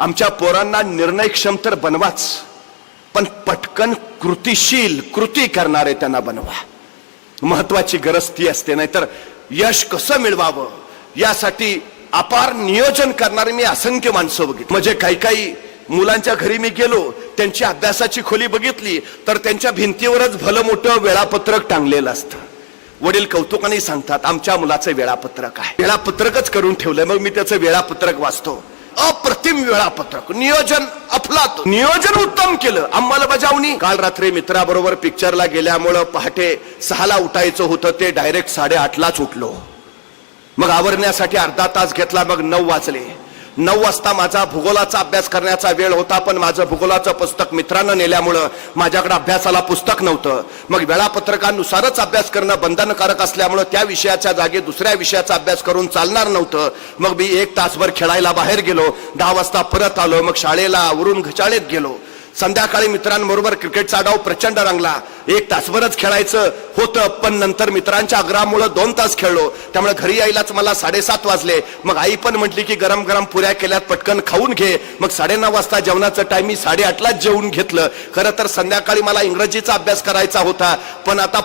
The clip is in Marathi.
आमच्या पोरांना निर्णयक्षम तर बनवाच, पण पटकन कृतिशील कृती करणारे त्यांना बनवा. महत्वाची गरज ती असते. नाहीतर यश कसं मिळवावं यासाठी अपार नियोजन करणारे मी असंख्य माणसं बघितली. म्हणजे काही काही मुलांच्या घरी मी गेलो, त्यांची अभ्यासाची खोली बघितली तर त्यांच्या भिंतीवरच भलं मोठं वेळापत्रक टांगलेलं असतं. वडील कौतुकाने सांगतात आमच्या मुलाचं वेळापत्रक आहे. वेळापत्रकच करून ठेवलंय. मग मी त्याचं वेळापत्रक वाचतो. अप्रतिम वेळापत्रक, नियोजन अफलातून, नियोजन उत्तम केलं, अंमलबजावणी. काल रात्री मित्राबरोबर पिक्चरला गेल्यामुळं पहाटे 6ला उठायचं होतं, ते डायरेक्ट 8:30लाच उठलो. मग आवरण्यासाठी अर्धा तास घेतला. मग 9 वाजले. 9 वाजता माझा भूगोलाचा अभ्यास करण्याचा वेळ होता, पण माझं भूगोलाचं पुस्तक मित्रांना नेल्यामुळं माझ्याकडे अभ्यासाला पुस्तक नव्हतं. मग वेळापत्रकानुसारच अभ्यास करणं बंधनकारक असल्यामुळं त्या विषयाच्या जागी दुसऱ्या विषयाचा अभ्यास करून चालणार नव्हतं. मग मी 1 तासभर खेळायला बाहेर गेलो. 10 वाजता परत आलो. मग शाळेला आवरून शाळेत गेलो. संध्याकाळी मित्रांबरोबर क्रिकेटचा डाव प्रचंड रंगला. 1 तासभरच खेळायचं होतं, पण नंतर मित्रांच्या आग्रहामुळे 2 तास खेळलो. त्यामुळे घरी यायलाच मला 7:30 वाजले. मग आई पण म्हटली की गरम गरम पुऱ्या केल्यात, पटकन खाऊन घे. मग 9:30 वाजता जेवणाचं टाइम मी 8:30लाच जेवून घेतलं. खरं तर संध्याकाळी मला इंग्रजीचा अभ्यास करायचा होता, पण आता